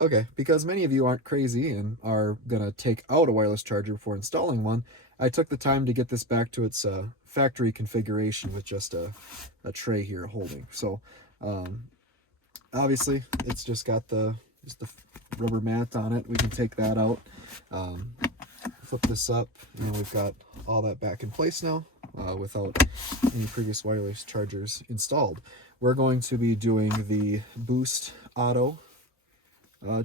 Okay, because many of you aren't crazy and are gonna take out a wireless charger before installing one, I took the time to get this back to its factory configuration with just a tray here holding. So um, obviously it's just got the rubber mat on it. We can take that out, um, flip this up, and we've got all that back in place now without any previous wireless chargers installed. We're going to be doing the Boost Auto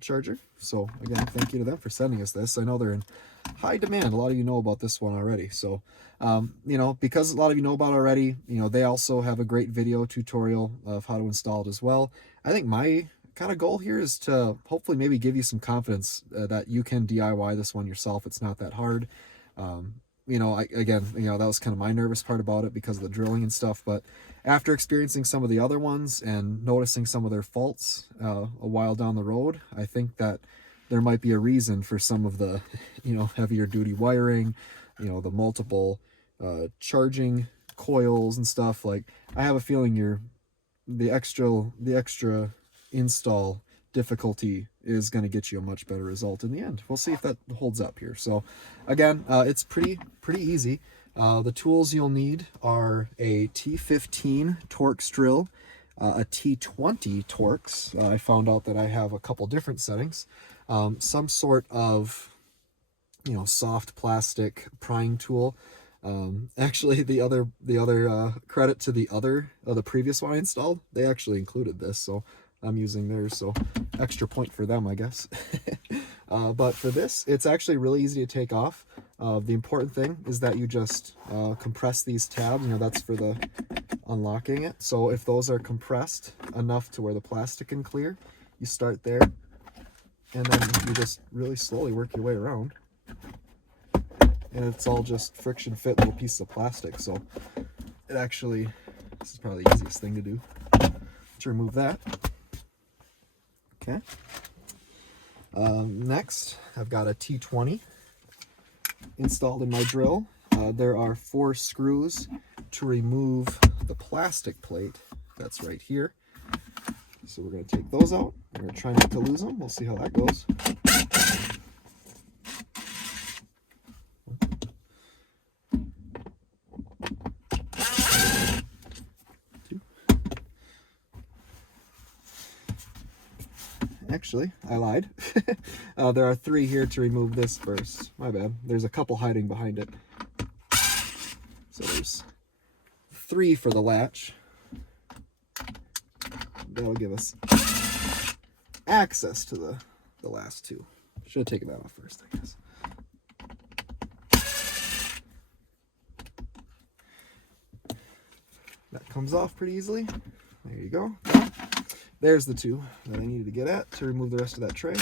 charger. So again, thank you to them for sending us this. I know they're in high demand. A lot of you know about this one already. So, you know, because a lot of you know about it already, you know, they also have a great video tutorial of how to install it as well. I think my kind of goal here is to hopefully maybe give you some confidence that you can DIY this one yourself. It's not that hard. You know, again, you know, that was kind of my nervous part about it because of the drilling and stuff. But after experiencing some of the other ones and noticing some of their faults a while down the road, I think that there might be a reason for some of the, you know, heavier duty wiring, you know, the multiple charging coils and stuff. Like, I have a feeling the extra install difficulty is going to get you a much better result in the end. We'll see if that holds up here. So again, it's pretty easy. The tools you'll need are a T15 Torx drill, a T20 Torx. I found out that I have a couple different settings, some sort of, you know, soft plastic prying tool. Actually, the other credit to the previous one I installed, they actually included this, so I'm using theirs, so extra point for them, I guess. But for this, it's actually really easy to take off. The important thing is that you just compress these tabs. You know, that's for the unlocking it. So if those are compressed enough to where the plastic can clear, you start there, and then you just really slowly work your way around. And it's all just friction fit little pieces of plastic, so it actually, this is probably the easiest thing to do, to remove that. Okay. Next, I've got a T20 installed in my drill. There are 4 screws to remove the plastic plate that's right here. So we're going to take those out. We're going to try not to lose them. We'll see how that goes. Actually, I lied. There are 3 here to remove this first. My bad. There's a couple hiding behind it. So there's 3 for the latch. That'll give us access to the last 2. Should have taken that off first, I guess. That comes off pretty easily. There you go. There's the 2 that I needed to get at to remove the rest of that tray.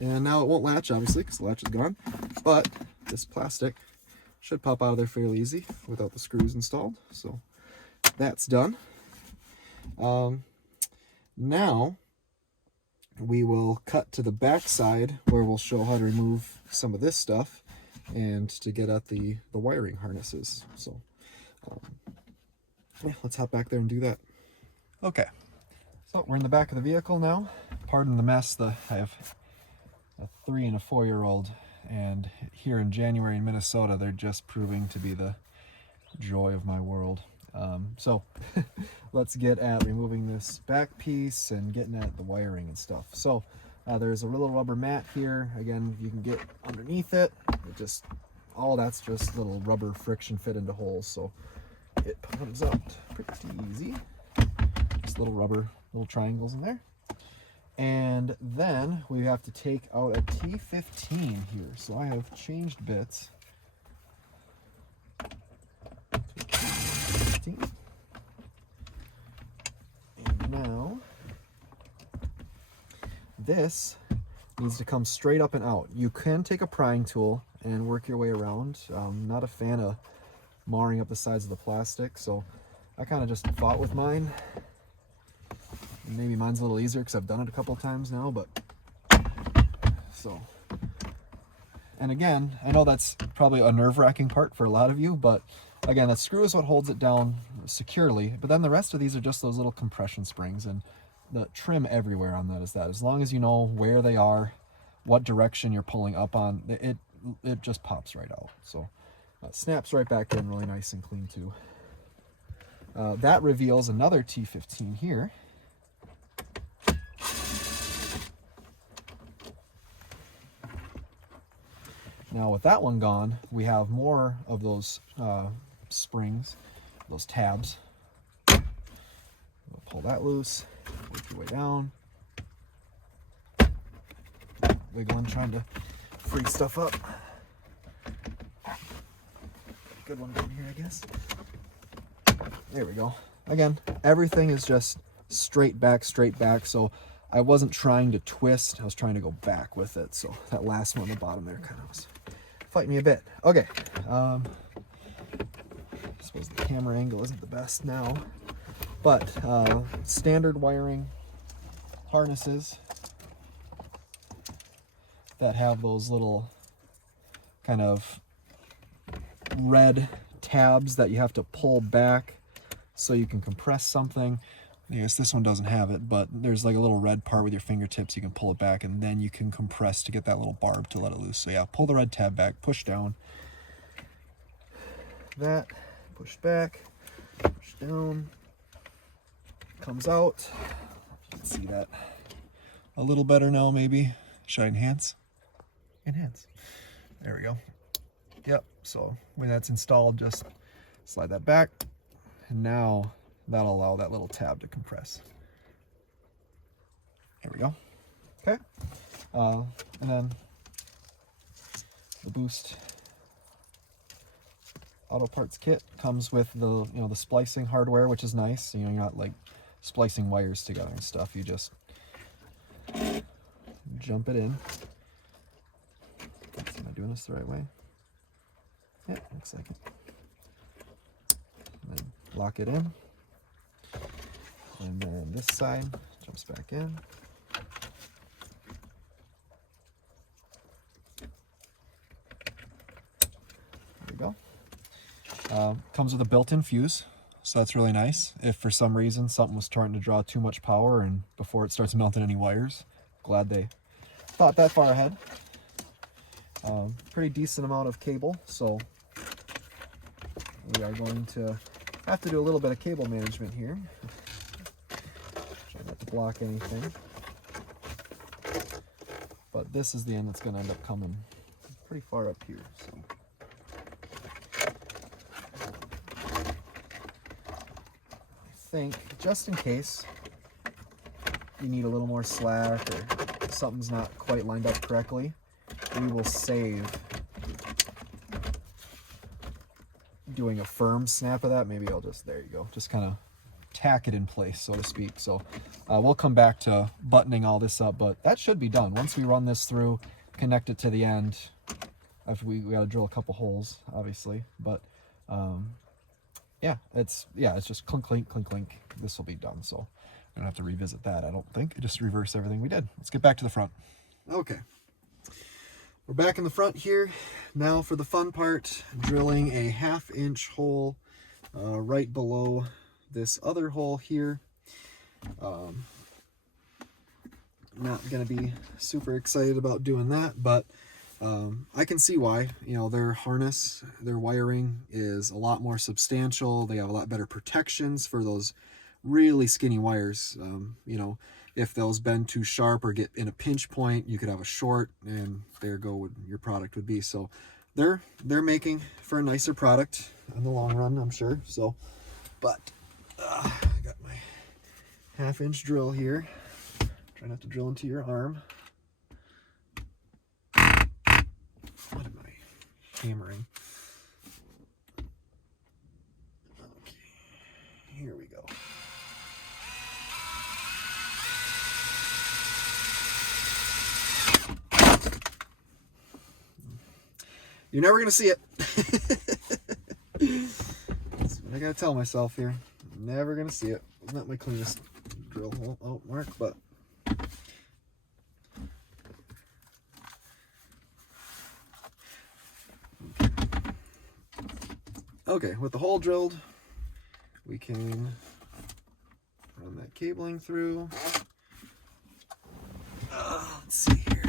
And now it won't latch, obviously, because the latch is gone. But this plastic should pop out of there fairly easy without the screws installed. So that's done. Now we will cut to the back side where we'll show how to remove some of this stuff and to get at the wiring harnesses. So yeah, let's hop back there and do that. Okay, so we're in the back of the vehicle now. Pardon the mess. I have a 3- and a 4-year-old, and here in January in Minnesota, they're just proving to be the joy of my world. So let's get at removing this back piece and getting at the wiring and stuff. So there's a little rubber mat here. Again, you can get underneath it. All that's just little rubber friction fit into holes. So it comes up pretty easy. Just little triangles in there. And then we have to take out a T15 here. So I have changed bits. T15. And now this needs to come straight up and out. You can take a prying tool and work your way around. I'm not a fan of marring up the sides of the plastic, so I kind of just fought with mine. Maybe mine's a little easier because I've done it a couple of times now, but so And again, I know that's probably a nerve-wracking part for a lot of you, but again, that screw is what holds it down securely. But then the rest of these are just those little compression springs, and the trim everywhere on that is that. As long as you know where they are, what direction you're pulling up on, it just pops right out. So snaps right back in really nice and clean too. That reveals another T15 here. Now with that one gone, we have more of those springs, those tabs. We'll pull that loose, work your way down. Wiggling, trying to free stuff up. Good one down here, I guess. There we go. Again, everything is just straight back, so I wasn't trying to twist, I was trying to go back with it. So that last one on the bottom there kind of was fighting me a bit. Okay, I suppose the camera angle isn't the best now, but standard wiring harnesses that have those little kind of red tabs that you have to pull back so you can compress something. I guess this one doesn't have it, but there's like a little red part with your fingertips. You can pull it back and then you can compress to get that little barb to let it loose. So yeah, pull the red tab back, push down. That, push back, push down, comes out. You can see that a little better now maybe. Should I enhance? Enhance. There we go. Yep, so when that's installed, just slide that back. And now that'll allow that little tab to compress. There we go. Okay. And then the Boost Auto Parts kit comes with the the splicing hardware, which is nice. You're not like splicing wires together and stuff. You just jump it in. Am I doing this the right way? Yeah, looks like it. And then lock it in. And then this side jumps back in. There we go. Comes with a built-in fuse, so that's really nice. If for some reason something was starting to draw too much power and before it starts melting any wires, glad they thought that far ahead. Pretty decent amount of cable, so we are going to have to do a little bit of cable management here. Try not to block anything. But this is the end that's going to end up coming pretty far up here. So I think, just in case you need a little more slack or something's not quite lined up correctly, we will save doing a firm snap of that. Maybe I'll just, there you go, just kind of tack it in place, so to speak. So we'll come back to buttoning all this up, but that should be done. Once we run this through, connect it to the end, after we got to drill a couple holes, obviously, but yeah, it's just clink, clink, clink, clink. This will be done, so I don't have to revisit that, I don't think. Just reverse everything we did. Let's get back to the front. Okay. We're back in the front here. Now for the fun part, drilling a 1/2 inch hole right below this other hole here. Not going to be super excited about doing that, but I can see why. Their harness, their wiring is a lot more substantial. They have a lot better protections for those really skinny wires. If those bend too sharp or get in a pinch point, you could have a short, and there go your product would be. So they're making for a nicer product in the long run, I'm sure. So, but I got my 1/2 inch drill here. Try not to drill into your arm. What am I hammering? Okay, here we go. You're never going to see it. That's what I got to tell myself here. Never going to see it. It's not my cleanest drill hole. Oh, mark, but Okay, with the hole drilled, we can run that cabling through. Let's see here.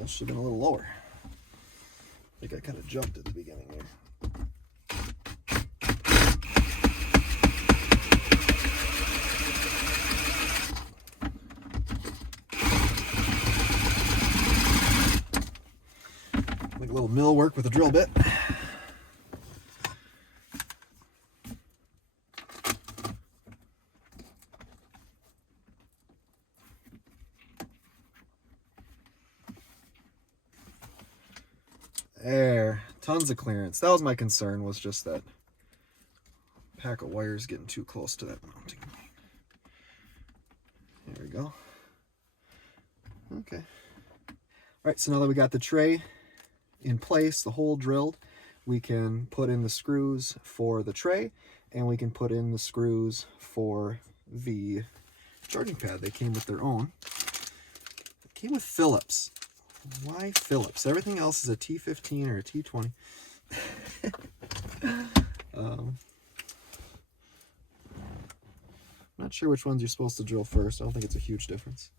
That should have been a little lower. I think I kind of jumped at the beginning there. Like a little mill work with a drill bit. There, tons of clearance. That was my concern, was just that pack of wires getting too close to that mounting. There we go. Okay. All right, so now that we got the tray in place, the hole drilled, we can put in the screws for the tray, and we can put in the screws for the charging pad. They came with their own. They came with Phillips. Why Phillips? Everything else is a T15 or a T20. Not sure which ones you're supposed to drill first. I don't think it's a huge difference.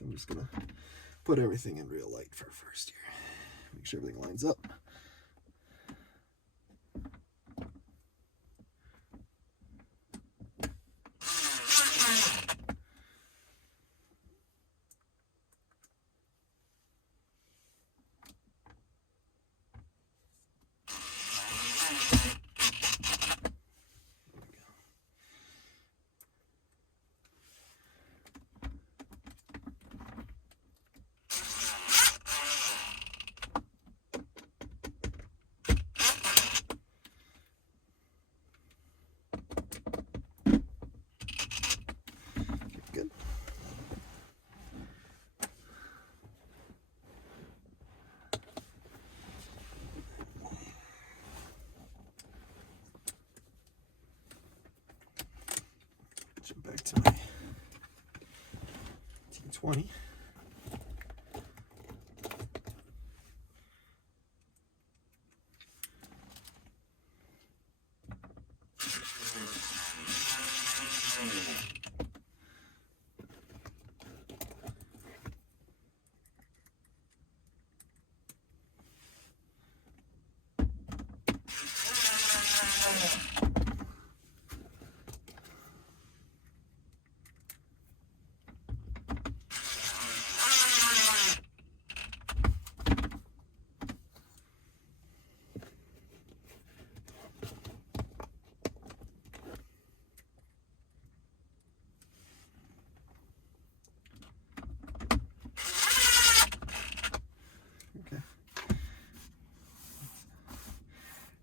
I'm just gonna put everything in real light for first here. Make sure everything lines up. Good. Jump back to my T20.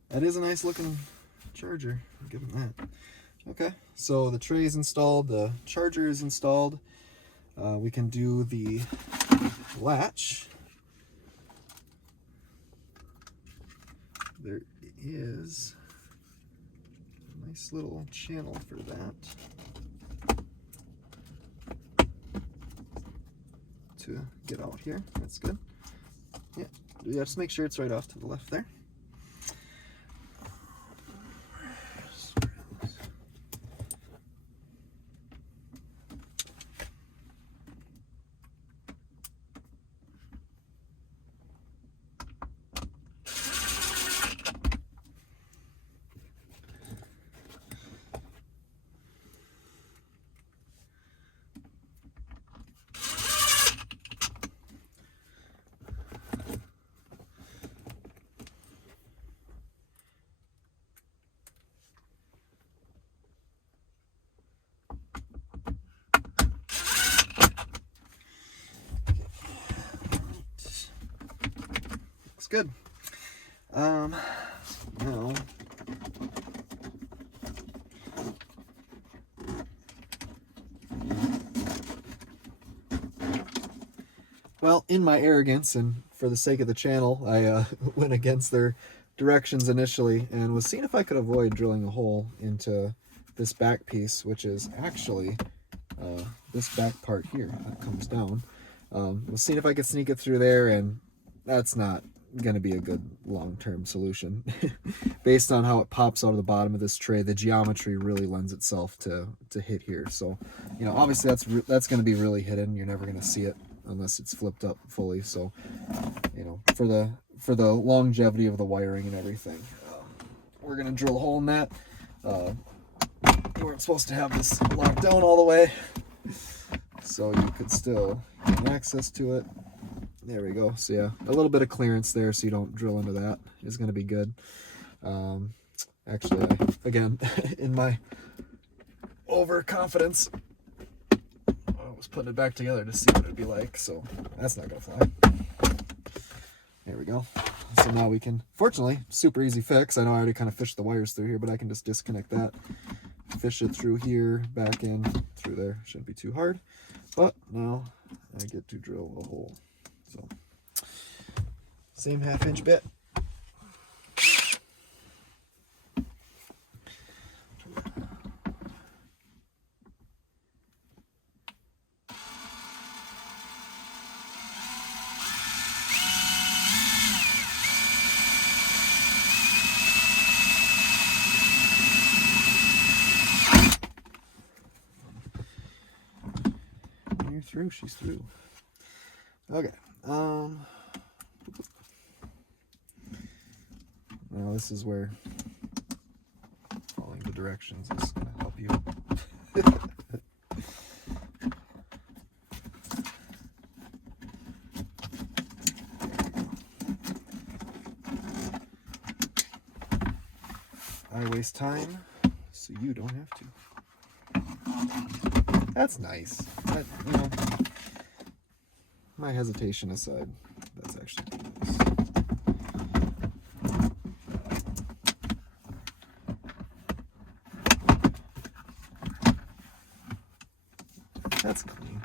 That is a nice looking charger, I'll give them that. Okay, so the tray is installed, the charger is installed. We can do the latch. There is a nice little channel for that to get out here. That's good. Yeah, just make sure it's right off to the left there. looks good. Now, well, in my arrogance and for the sake of the channel, I went against their directions initially and was seeing if I could avoid drilling a hole into this back piece, which is actually this back part here that comes down. Was seeing if I could sneak it through there, and that's not going to be a good long-term solution. Based on how it pops out of the bottom of this tray, the geometry really lends itself to hit here. So, you know, obviously that's going to be really hidden. You're never going to see it unless it's flipped up fully. So, you know, for the longevity of the wiring and everything, we're going to drill a hole in that. We weren't supposed to have this locked down all the way, so you could still get access to it. There we go. So yeah, a little bit of clearance there so you don't drill into that is going to be good. Actually, again, in my overconfidence, I was putting it back together to see what it'd be like, so that's not going to fly. There we go. So now we can, fortunately, super easy fix. I know I already kind of fished the wires through here, but I can just disconnect that, fish it through here, back in, through there. Shouldn't be too hard. But now I get to drill a hole. So, same 1/2 inch bit. You're through, she's through. Okay. Now this is where following the directions is going to help you. I waste time, so you don't have to. That's nice. That, you know, my hesitation aside, that's actually nice. That's clean.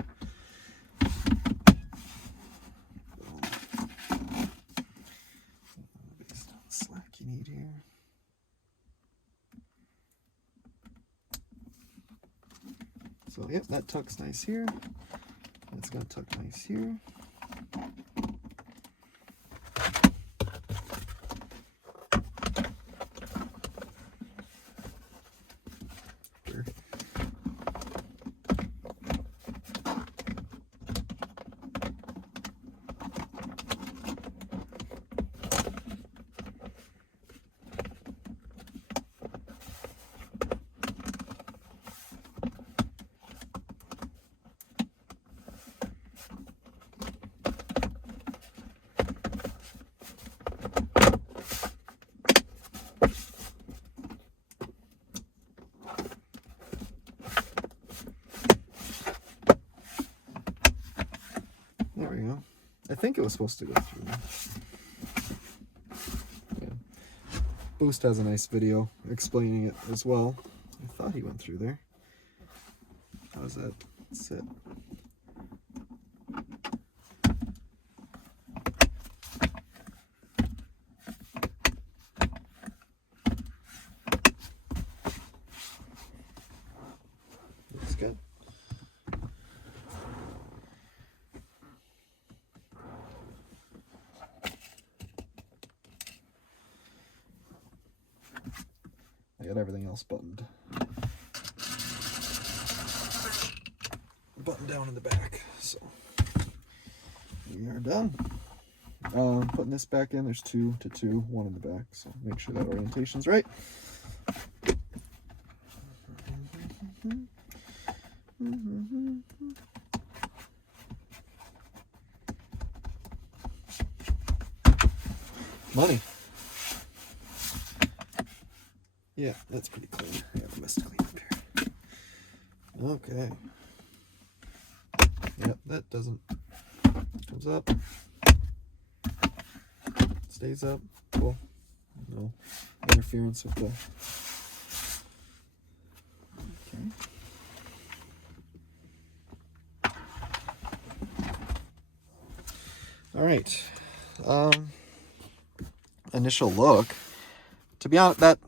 Based on the slack you need here. So yep, that tucks nice here. That's gonna tuck nice here. Sure. There we go. I think it was supposed to go through. Yeah. Boost has a nice video explaining it as well. I thought he went through there. How does that sit? Looks good. I got everything else buttoned down in the back, so we are done. Putting this back in, there's 2 to 2, 1 in the back, so make sure that orientation's right. Money. Yeah, that's pretty clean. I have a mess to clean up here. Okay. Yep, that doesn't. Comes up. It's stays up. Cool. No interference with the... Okay. All right. Initial look. To be honest, that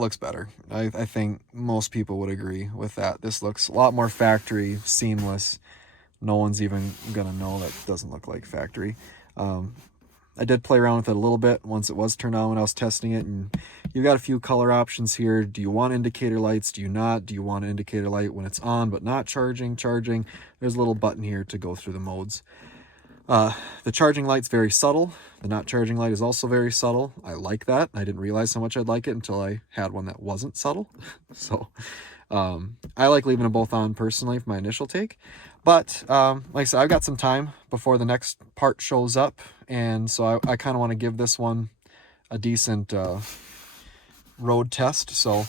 looks better. I think most people would agree with that. This looks a lot more factory, seamless. No one's even gonna know that doesn't look like factory. I did play around with it a little bit once it was turned on when I was testing it, and you've got a few color options here. Do you want indicator lights? Do you not? Do you want an indicator light when it's on but not charging? There's a little button here to go through the modes. The charging light's very subtle. The not charging light is also very subtle. I like that. I didn't realize how much I'd like it until I had one that wasn't subtle. So I like leaving them both on personally for my initial take. But like I said, I've got some time before the next part shows up, and so I kind of want to give this one a decent road test. So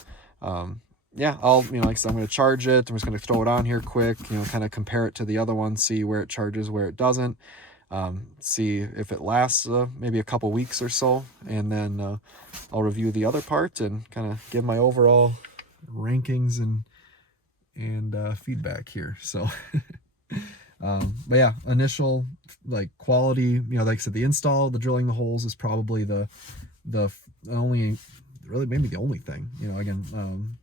yeah, I'll, like I said, I'm going to charge it. I'm just going to throw it on here quick, kind of compare it to the other one, see where it charges, where it doesn't, see if it lasts maybe a couple weeks or so, and then I'll review the other part and kind of give my overall rankings and feedback here. So but yeah, initial quality, like I said, the install, the drilling the holes is probably the only, really maybe the only thing, again,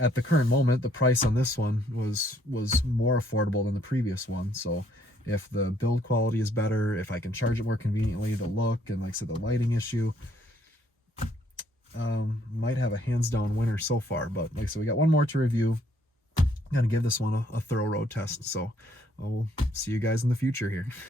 at the current moment, the price on this one was more affordable than the previous one. So if the build quality is better, if I can charge it more conveniently, the look, and like I said, the lighting issue, might have a hands down winner so far. But like I said, we got one more to review. I'm gonna give this one a thorough road test. So I'll see you guys in the future here.